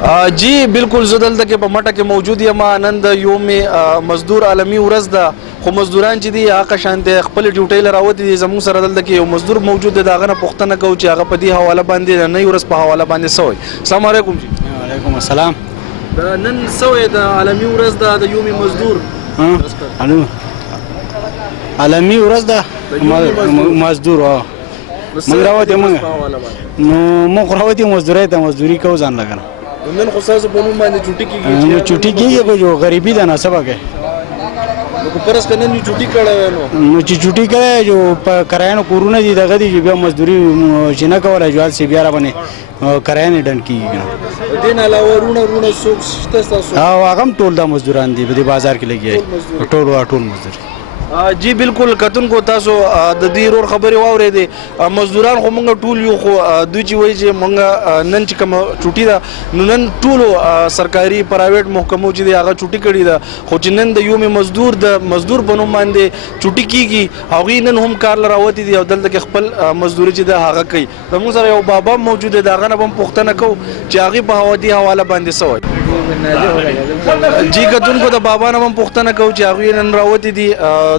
جی بالکل زه دلته کې په مټه کې موجود یم. نن د یوم مزدور عالمي ورځ ده، خو مزدوران چې دي هغه شان د خپل ډیوټۍ له راوتي دي. زموږ سره دلته کې یو مزدور موجود دی، د هغه نه پوښتنه کوو چې هغه په دې حواله باندې د نوې ورځ په حواله باندې څه وایي. السلام علیکم جی. وعلیکم السلام. د نن څه وایي د عالمي ورځ ده د یوم مزدور؟ عالمي ورځ ده مزدور. موږ راوتي نو موږ راوتي مزدورۍ ته مزدوري کوو ځان لګنه. نن خو ستاسو په نوم باندې چوټي کېږي؟ نو چوټي کېږي خو جو غریبي ده نه سبا کوي. نو که فرض که نن یې چوټي کړی نو چې چوټي کړی جو په کرایانو کورونه دي دغه دي چې بیا مزدوري چې نه کولی جوال سي بیا را باندې کرایانې ډنډ کېږي. د دې نه علاوه رونه څوک شته ستاسو؟ هغه هم ټول دا مزدوران دي په دې بازار کې لګیا ټول مزدور. جی بالکل کتونکو تاسو د دې رور خبرې واورېدې. مزدوران خو موږ ټول یو، خو دوی چې وایي چې موږ نن چې کومه چوټي ده نو نن ټولو سرکاري پرایویټ محکمو چې دی هغه چوټي کړې ده، خو چې نن د یوم مزدور د مزدور په نوم باندې چوټي کېږي هغوی نن هم کار له راوتي دي او دلته کې خپل مزدوري چې ده هغه کوي. زموږ سره یو بابا موجود دی، د هغه نه به هم پوښتنه کوو چې هغې په دې حواله باندې څه وایي. جی کتونکو د بابا نه هم پوښتنه کوو چې هغوی نن راوتي دي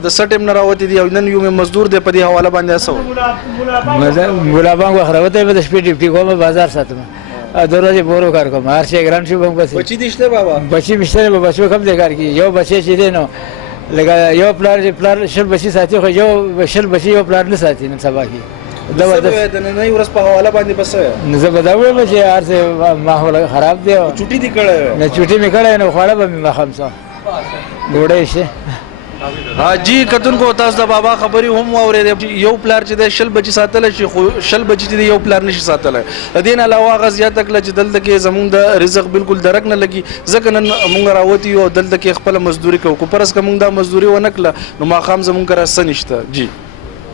د سټیم نه راوتي دي او نن یوم مزدور دی، په دې حواله باندې څه وایي. مولا بانګ وخت راوتی به د شپې ډیوټي کوم بازار ساتم، د ورځې پورو کار کوم، هر شی ګران شو به بس. بچي دي شته بابا؟ بچي مې شته، به بچو کم دی کار کوي. یو بچی چې دی نو لکه یو پلار شل بچي ساتي، خو یو شل بچي یو پلار نه ساتي نن سبا کې. د نننۍ ورځ په حواله باندې به څه وایي؟ زه به دا وایم چې هر څه ماحول خراب دی. چوټي دې کړی؟ نه چوټي مې کړی نو خواړه به مې ماښام څه ډوډۍ شي. جی کتونکو تاسو د بابا خبرې هم واورېدې. یو پلار چې دی شل بچي ساتلی شي، خو شل بچي چې دی یو پلار نشي ساتلی. د دې نه علاوه هغه زیاته کړه چې دلته کې زموږ د رزق بالکل درک نه لګي، ځکه نن موږ راوتي یو او دلته کې خپله مزدوري کوو. که فرض که موږ دا مزدوري ونه کړله نو ماښام زموږ کره څه نشته. جی